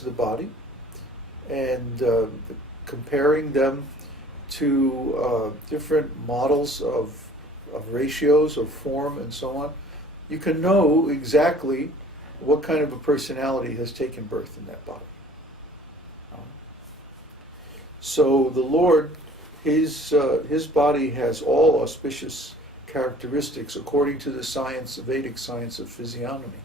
to the body and comparing them to different models of ratios of form and so on, you can know exactly what kind of a personality has taken birth in that body. So the Lord, his body has all auspicious characteristics according to the science, the Vedic science of physiognomy.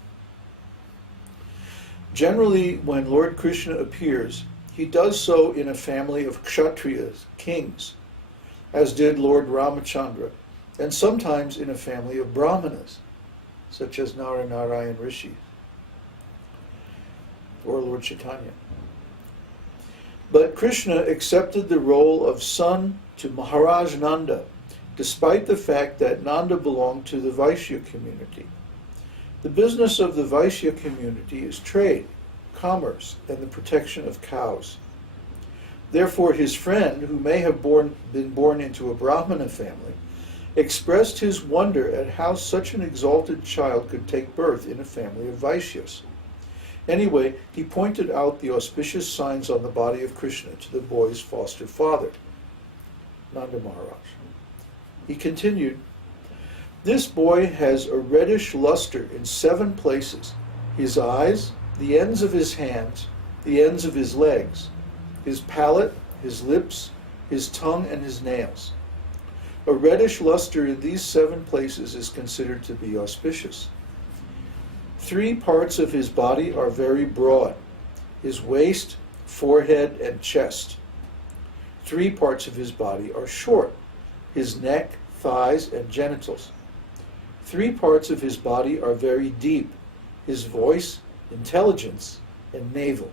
Generally, when Lord Krishna appears, he does so in a family of kshatriyas, kings, as did Lord Ramachandra, and sometimes in a family of brahmanas, such as Narayan Rishi or Lord Chaitanya. But Krishna accepted the role of son to Maharaj Nanda, despite the fact that Nanda belonged to the Vaishya community. The business of the Vaishya community is trade, commerce, and the protection of cows. Therefore, his friend, who may have been born into a Brahmana family, expressed his wonder at how such an exalted child could take birth in a family of Vaishyas. Anyway, he pointed out the auspicious signs on the body of Krishna to the boy's foster father, Nanda Maharaj. He continued, "This boy has a reddish luster in 7 places: his eyes, the ends of his hands, the ends of his legs, his palate, his lips, his tongue, and his nails. A reddish luster in these 7 places is considered to be auspicious. 3 parts of his body are very broad: his waist, forehead, and chest. 3 parts of his body are short: his neck, thighs, and genitals. 3 parts of his body are very deep: his voice, intelligence, and navel.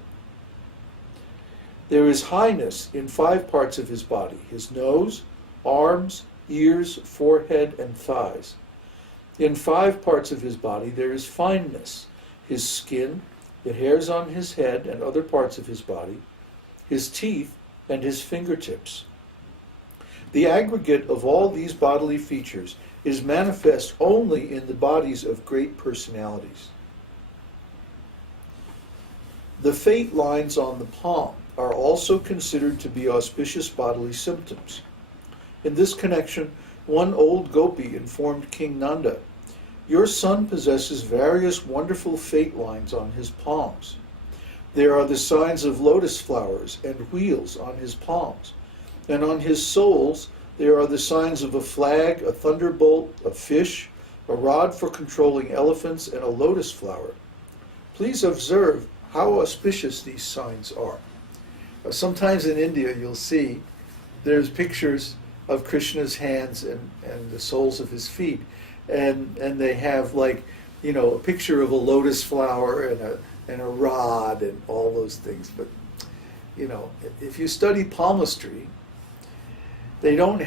There is highness in 5 parts of his body: his nose, arms, ears, forehead, and thighs. In 5 parts of his body there is fineness: his skin, the hairs on his head and other parts of his body, his teeth, and his fingertips. The aggregate of all these bodily features is manifest only in the bodies of great personalities. The fate lines on the palm are also considered to be auspicious bodily symptoms. In this connection, one old gopi informed King Nanda, 'Your son possesses various wonderful fate lines on his palms. There are the signs of lotus flowers and wheels on his palms, and on his soles there are the signs of a flag, a thunderbolt, a fish, a rod for controlling elephants, and a lotus flower. Please observe how auspicious these signs are.' Sometimes in India you'll see there's pictures of Krishna's hands and the soles of his feet, and they have, like, you know, a picture of a lotus flower and a rod and all those things. But, you know, if you study palmistry, they don't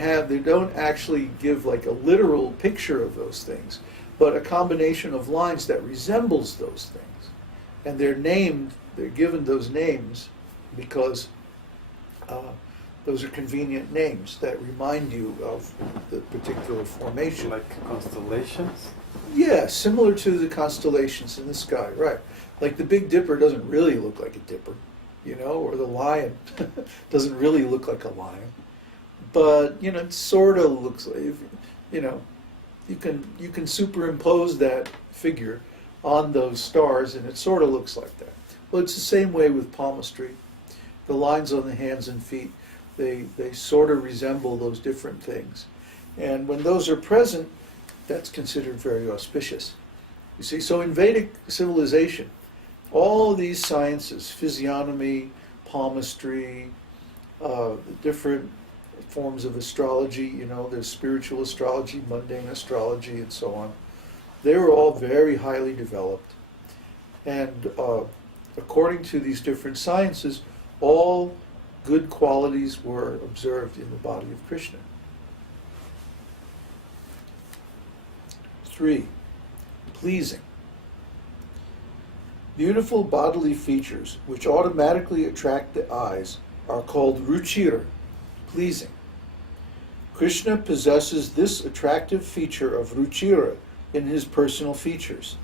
actually give like a literal picture of those things, but a combination of lines that resembles those things. And they're given those names because those are convenient names that remind you of the particular formation. Like constellations? Yeah, similar to the constellations in the sky, right. Like the Big Dipper doesn't really look like a dipper, you know, or the lion doesn't really look like a lion. But, you know, it sort of looks like, you know, you can superimpose that figure on those stars and it sort of looks like that. Well, it's the same way with palmistry. The lines on the hands and feet, they sort of resemble those different things. And when those are present, that's considered very auspicious. You see, so in Vedic civilization, all these sciences, physiognomy, palmistry, the different forms of astrology, you know, there's spiritual astrology, mundane astrology, and so on. They were all very highly developed. And according to these different sciences, all good qualities were observed in the body of Krishna. 3. Pleasing. Beautiful bodily features which automatically attract the eyes are called ruchira, pleasing. Krishna possesses this attractive feature of ruchira in his personal features.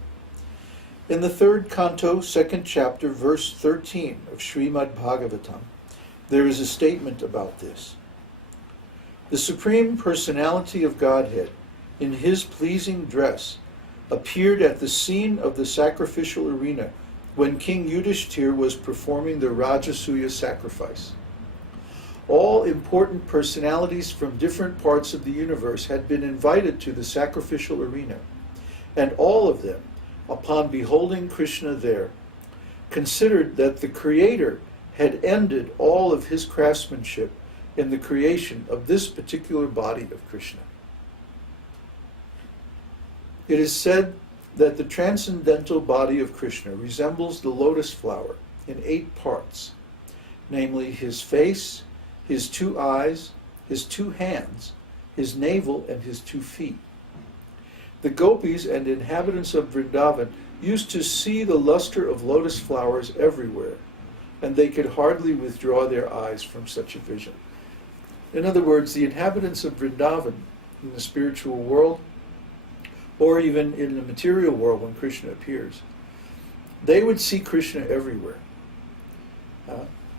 In the third canto, second chapter, verse 13 of Śrīmad-Bhāgavatam, there is a statement about this. The Supreme Personality of Godhead, in his pleasing dress, appeared at the scene of the sacrificial arena when King Yudhishthira was performing the Rajasuya sacrifice. All important personalities from different parts of the universe had been invited to the sacrificial arena, and all of them, upon beholding Kṛṣṇa there, considered that the Creator had ended all of his craftsmanship in the creation of this particular body of Kṛṣṇa. It is said that the transcendental body of Kṛṣṇa resembles the lotus flower in 8 parts, namely his face, his 2 eyes, his 2 hands, his navel, and his 2 feet. The gopis and inhabitants of Vrindavan used to see the luster of lotus flowers everywhere, and they could hardly withdraw their eyes from such a vision. In other words, the inhabitants of Vrindavan in the spiritual world, or even in the material world when Kṛṣṇa appears, they would see Kṛṣṇa everywhere.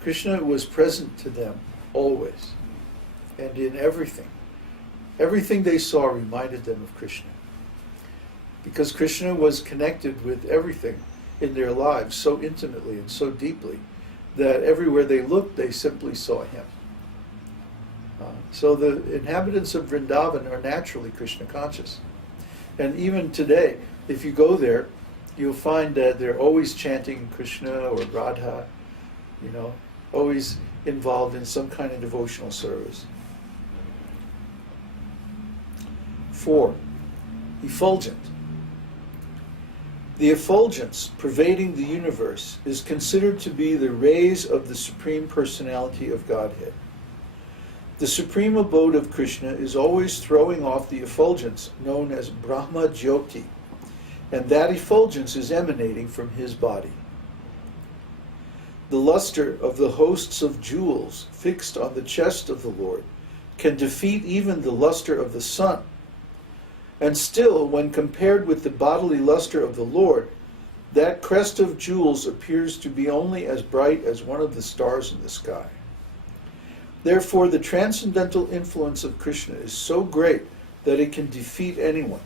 Kṛṣṇa was present to them always, and in everything. Everything they saw reminded them of Kṛṣṇa, because Kṛṣṇa was connected with everything in their lives so intimately and so deeply that everywhere they looked, they simply saw him. So the inhabitants of Vrindavan are naturally Kṛṣṇa conscious. And even today, if you go there, you'll find that they're always chanting Kṛṣṇa or Radha, always involved in some kind of devotional service. 4. Effulgent. The effulgence pervading the universe is considered to be the rays of the Supreme Personality of Godhead. The supreme abode of Kṛṣṇa is always throwing off the effulgence known as Brahma Jyoti, and that effulgence is emanating from his body. The luster of the hosts of jewels fixed on the chest of the Lord can defeat even the luster of the sun. And still, when compared with the bodily luster of the Lord, that crest of jewels appears to be only as bright as one of the stars in the sky. Therefore, the transcendental influence of Kṛṣṇa is so great that it can defeat anyone.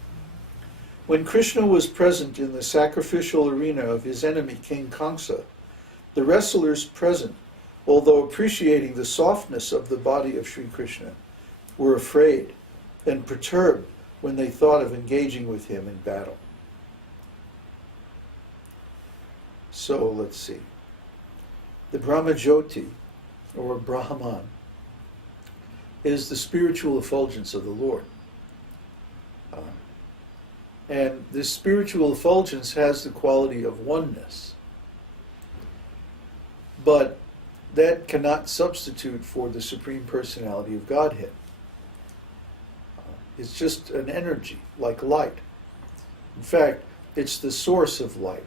When Kṛṣṇa was present in the sacrificial arena of his enemy King Kamsa, the wrestlers present, although appreciating the softness of the body of Sri Kṛṣṇa, were afraid and perturbed when they thought of engaging with him in battle. So let's see. The Brahmajyoti, or Brahman, is the spiritual effulgence of the Lord. And this spiritual effulgence has the quality of oneness. But that cannot substitute for the Supreme Personality of Godhead. It's just an energy, like light. In fact, it's the source of light.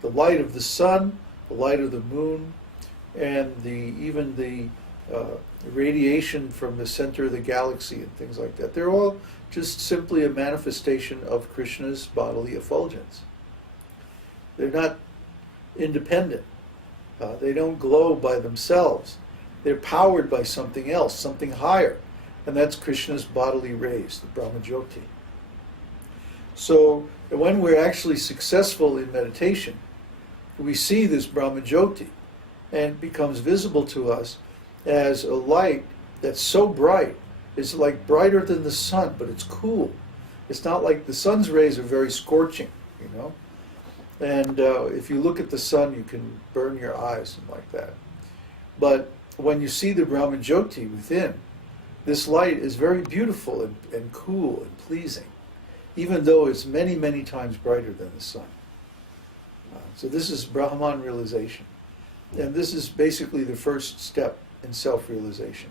The light of the sun, the light of the moon, and even the radiation from the center of the galaxy and things like that. They're all just simply a manifestation of Kṛṣṇa's bodily effulgence. They're not independent. They don't glow by themselves. They're powered by something else, something higher. And that's Kṛṣṇa's bodily rays, the Brahmajyoti. So when we're actually successful in meditation, we see this Brahmajyoti, and it becomes visible to us as a light that's so bright, it's like brighter than the sun, but it's cool. It's not like the sun's rays are very scorching, And if you look at the sun, you can burn your eyes and like that. But when you see the Brahmajyoti within, this light is very beautiful and cool and pleasing, even though it's many, many times brighter than the sun. So this is Brahman realization. And this is basically the first step in self-realization.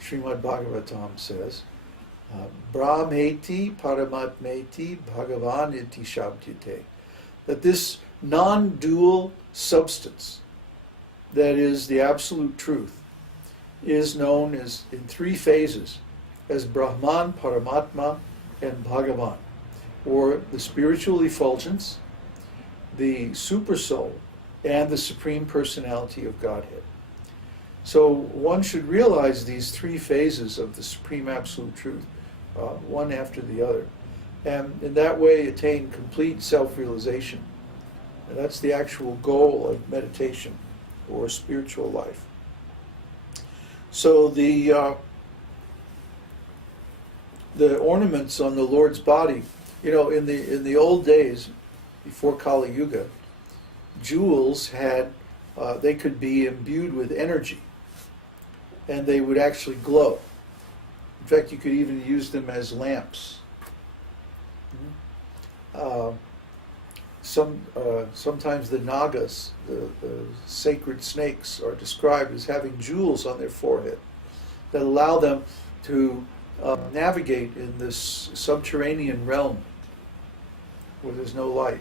Śrīmad-Bhāgavatam says, Brahmeti paramatmeti bhagavan iti shabdite. That this non-dual substance, that is the absolute truth, is known as in 3 phases as Brahman, Paramatma, and Bhagavan, or the spiritual effulgence, the Supersoul, and the Supreme Personality of Godhead. So one should realize these three phases of the Supreme Absolute Truth, one after the other, and in that way attain complete self-realization. And that's the actual goal of meditation or spiritual life. So the ornaments on the Lord's body, in the old days, before Kali Yuga, jewels they could be imbued with energy, and they would actually glow. In fact, you could even use them as lamps. Sometimes the Nagas, the sacred snakes, are described as having jewels on their forehead that allow them to navigate in this subterranean realm where there's no light,